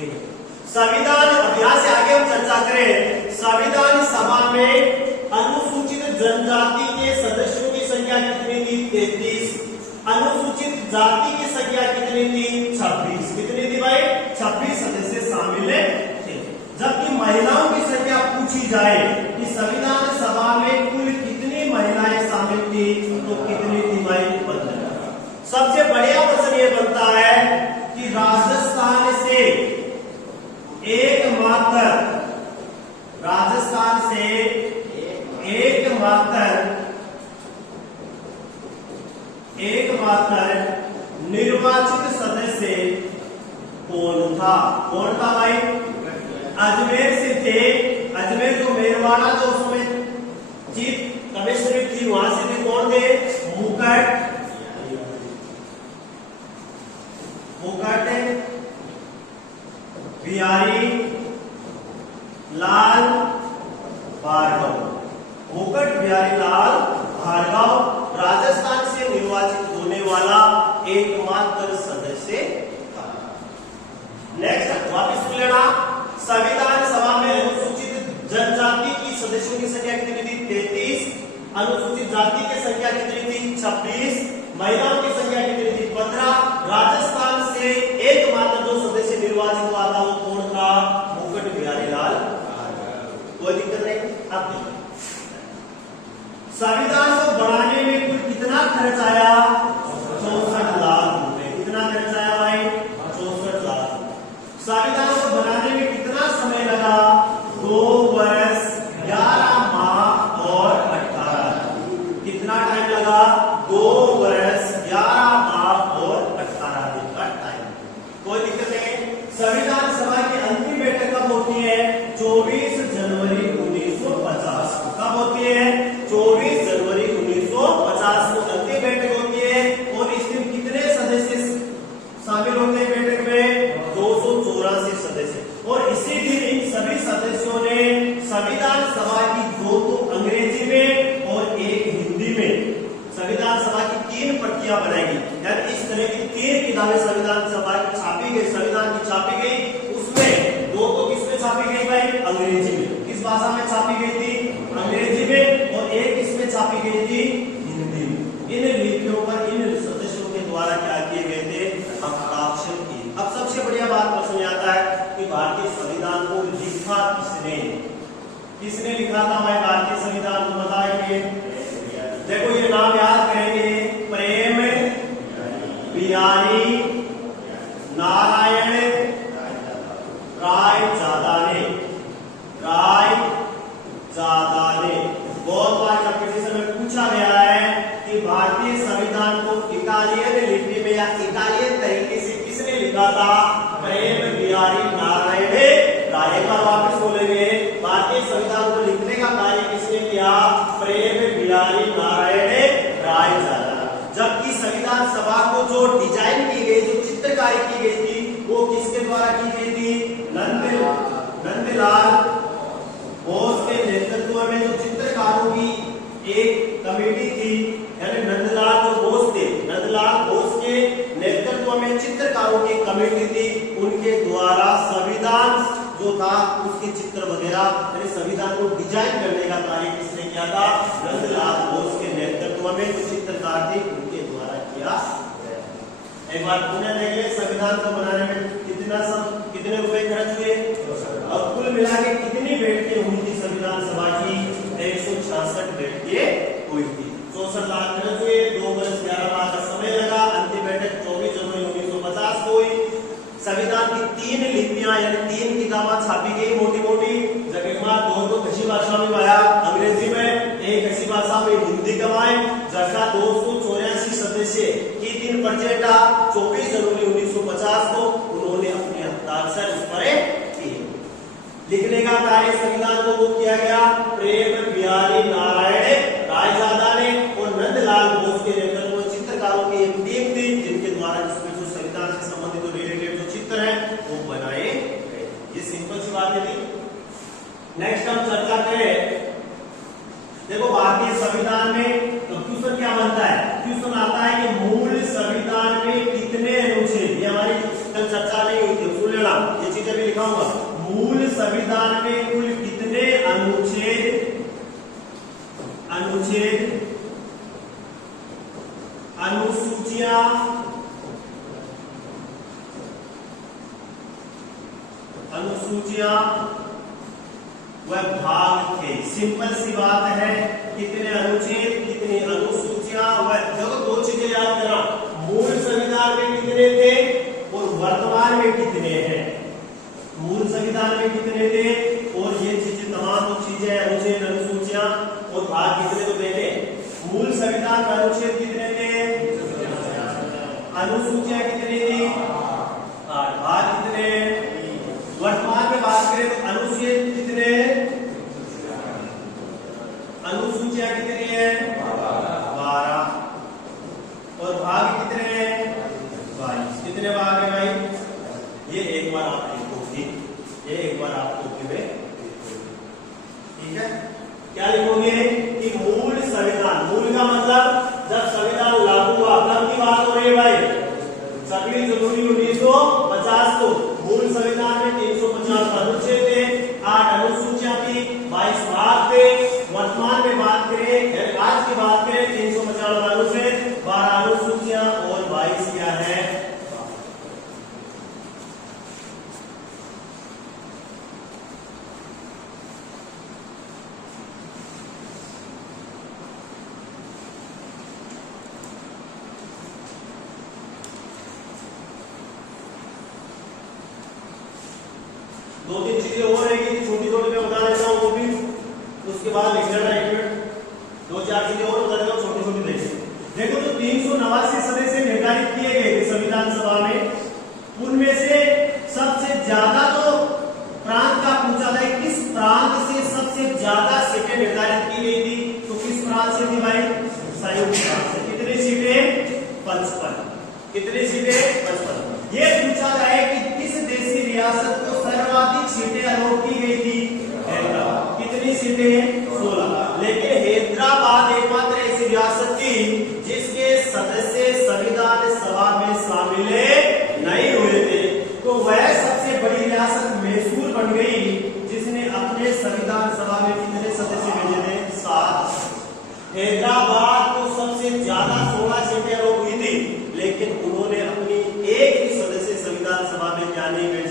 ठीक है। संविधान, अब यहां से आगे हम चर्चा करें। संविधान सभा में अनुसूचित जनजाति के सदस्यों की संख्या कितनी थी? 33। अनुसूचित जाति की संख्या कितनी थी? 26। कितनी थी भाई? 26 सदस्य शामिल थे। जबकि महिलाओं की संख्या पूछी जाए कि संविधान सभा में कुल कितनी महिलाएं शामिल थी, तो कितनी थी भाई? 15। सबसे बढ़िया प्रश्न ये बनता है कि राजस्थान से एकमात्र निर्वाचित सदस्य कौन था? कौन था भाई? अजमेर से थे। अजमेर जो मेरवाड़ा जो उसमें चीफ कमिश्नरेट थी, वहां से भी कौन थे? मुकट बिहारी लाल भार्गव। मुकट बिहारी लाल भार्गव राजस्थान से निर्वाचित होने वाला एकमात्र सदस्य था। नेक्स्ट वापस सुन लेना। संविधान सभा में अनुसूचित जनजाति की सदस्यों की संख्या कितनी थी? 33। अनुसूचित जाति की संख्या कितनी थी? 26। महिलाओं की संख्या कितनी थी? 15। राजस्थान से एकमात्र जो सदस्य निर्वाचित हुआ था वो कौन था? मुकुट बिहारी लाल। कोई दिक्कत नहीं। अब संविधान को बनाने में कुल कितना खर्च आया? 64 लाख रुपए। कितना खर्च आया भाई? 64 लाख। संविधान को बनाने में कितना समय लगा? 2 वर्ष 11 माह और 18 दिन। कितना टाइम लगा? 2 वर्ष 11 माह और 18 दिन का टाइम। कोई दिक्कत नहीं। संविधान सभा की अंतिम बैठक कब होती है? 24 जनवरी 1950। कब होती है? 24 जनवरी 1950 को अंतिम बैठक होती है। और इस दिन कितने सदस्य शामिल होते हैं बैठक में? 284 सदस्य। और इसी दिन इन सभी सदस्यों ने संविधान सभा की 2 अंग्रेजी में और 1 हिंदी में संविधान सभा की 3 प्रतियां बनाई गई। यानी इस तरह की 3 किताबें संविधान सभा की छापी गई, संविधान की छापी गई। उसमें 2 तो किसमें छापी गई भाई? अंग्रेजी में। किस भाषा में छापी गई थी? अंग्रेजी में। और 1 किसमें छापी गई थी? हिंदी में। इन लिपियों पर इन सदस्यों के द्वारा क्या किए गए थे? हस्ताक्षर किए। अब सबसे बढ़िया बात प्रश्न आता है कि भारतीय संविधान को लिखा किसने? किसने लिखा था भाई भारतीय संविधान को? बताइए। देखो ये नाम याद करेंगे। प्रेम बिहारी नारायण रायजादा ने। बहुत बार कंपटीशन में पूछा गया है कि भारतीय संविधान को इटालियन लिपि में या इटालियन तरीके से किसने लिखा था? प्रेम बिहारी नारायण राय। एक बार वापस बोलेंगे। भारतीय संविधान को लिखने का कार्य किसने किया? प्रेम बिहारी नारायण रायजादा। जबकि संविधान सभा को जो डिजाइन की गई, जो चित्रकारी की गई थी, वो किसके द्वारा की गई थी? नंदलाल बोस के नेतृत्व में जो चित्रकारों की एक कमेटी थी, यानी नंदलाल जो बोस थे, नंदलाल बोस के नेतृत्व में चित्रकारों की कमेटी थी, उनके द्वारा संविधान जो था उसके चित्र वगैरह, यानी संविधान को डिजाइन करने का कार्य किसने किया था? नंदलाल बोस के नेतृत्व में जो चित्रकार थे उनके द्वारा किया गया। एक बार पुनः देखिए, संविधान को बनाने में कितने रुपए खर्च हुए और कुल मिला के कितनी बैठकें हुई थी संविधान सभा की? 166 बैठकें हुई थी। 64 लाख खर्च हुए। 2 वर्ष 11 माह का समय लगा। अंतिम बैठक 24 जनवरी 1950 को हुई। संविधान की 3 लिपियां यानी 3 किताबें छापी गई मोटी मोटी। जगह 2 तो कच्ची भाषा में आया अंग्रेजी में, 1 कच्ची भाषा में हिंदी कमाए। जगह 284 सदस्य की 3 प्रचेता 24 जनवरी 1950 को उन्होंने अपने हस्ताक्षर इस पर किए। लिखने का कार्य संविधान को वो किया गया प्रेम बिहारी नारायण रायजादा ने और नंदलाल बोस के नेतृत्व में चित्रकारों की एक टीम थी, जिनके द्वारा इसमें जो संविधान से संबंधित जो रिलेटेड जो चित्र है वो बनाए गए। ये सिंपल सी बात है। नेक्स्ट हम चर्चा करें। देखो भारतीय संविधान में क्वेश्चन क्या बनता है? क्वेश्चन आता है कि मूल संविधान में कितने अनुच्छेद? ये हमारी कल चर्चा नहीं हुई थी, सुन लेना, ये चीजें लिखाऊंगा, मूल संविधान में कुल कितने अनुसूचियां व भाग थे। सिंपल सी बात है, कितने अनुच्छेद, कितनी अनुसूचियां व जब दो चीजें याद करना, मूल संविधान में कितने थे और वर्तमान में कितने हैं। मूल संविधान में कितने थे और ये चीजें तमाम चीजें अनुच्छेद अनुसूचियां और भाग कितने तो देते। मूल संविधान में अनुच्छेद कितने थे, अनुसूचियां कितनी थी, 8, भाग कितने। वर्तमान में बात करें तो अनुच्छेद कितने, अनुसूचियां कितनी है, 12 और भाग कितने हैं, 22। कितने भाग है भाई, ये एक बार आप लिखोगे, ये एक बार आप कॉपी में लिखोगे, ठीक है। क्या लिखोगे कि मूल संविधान, मूल का मतलब जब संविधान लागू हुआ, कब की बात हो रही है भाई, 26 जनवरी 1950 को। मूल संविधान में 350 अनुच्छेद थे, 8 अनुसूचियां थी, 22 भाग थे। वर्तमान में बात करें, आज की बात करें, 350 अनुच्छेद, 12 अनुसूचियां और 22 क्या है। दो तीन चीजें और रहेगी, छोटी छोटी मैं बता देता हूँ, वो भी उसके बाद लिख लेना एक मिनट। 2-4 चीजें और बता देता हूँ, छोटी छोटी देखिए। देखो जो 389 सदस्य निर्धारित किए गए थे संविधान सभा में, उनमें से सबसे ज्यादा तो प्रांत का पूछा था, किस प्रांत से सबसे ज्यादा सीटें निर्धारित की गई थी, तो किस प्रांत से थी भाई, संयुक्त प्रांत से। कितनी सीटें, 55। कितनी सीटें, 55। ये पूछा जाए कि किस देशी रियासत को सर्वाधिक सीटें अलॉट की गई थी, हैदराबाद। कितनी सीटें, 16। लेकिन हैदराबाद एकमात्र ऐसी रियासत थी जिसके सदस्य संविधान सभा में शामिल नहीं हुए थे, तो वह सबसे बड़ी रियासत मैसूर बन गई, जिसने अपने संविधान सभा में कितने सदस्य भेजे थे, 7। हैदराबाद को सबसे ज्यादा 16 सीटें अलॉट हुई थी, लेकिन उन्होंने अपनी एक ही सदस्य संविधान सभा में क्या नहीं भेजा,